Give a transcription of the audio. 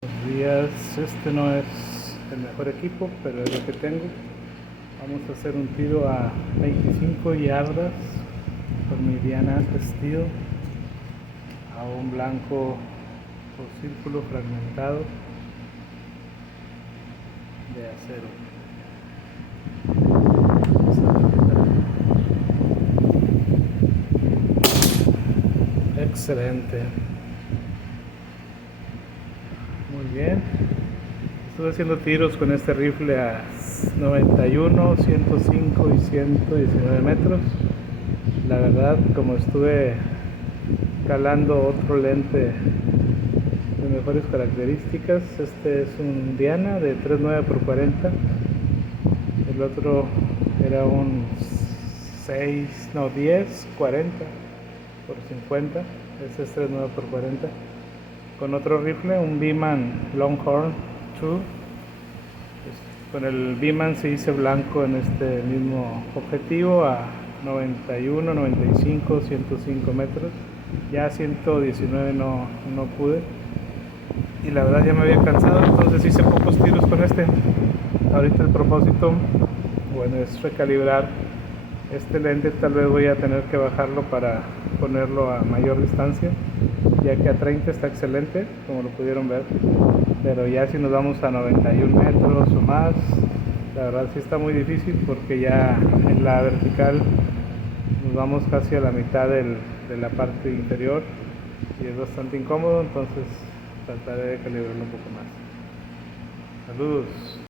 Buenos días, este no es el mejor equipo, pero es lo que tengo. Vamos a hacer un tiro a 25 yardas con mi Diana Steel a un blanco o círculo fragmentado de acero. Excelente. Muy bien. Estuve haciendo tiros con este rifle a 91, 105 y 119 metros. La verdad, como estuve calando otro lente de mejores características, este es un Diana de 39 por 40. El otro era un 10 40 por 50. Este es 39 por 40. Con otro rifle, un Beeman Longhorn 2. Con el Beeman se hice blanco en este mismo objetivo a 91, 95, 105 metros. Ya 119 no pude. Y la verdad ya me había cansado, entonces hice pocos tiros con este. Ahorita el propósito, bueno, es recalibrar este lente. Tal vez voy a tener que bajarlo para ponerlo a mayor distancia, ya que a 30 está excelente, como lo pudieron ver, pero ya si nos vamos a 91 metros o más, la verdad sí está muy difícil, porque ya en la vertical nos vamos casi a la mitad de la parte inferior y es bastante incómodo, entonces trataré de calibrarlo un poco más. Saludos.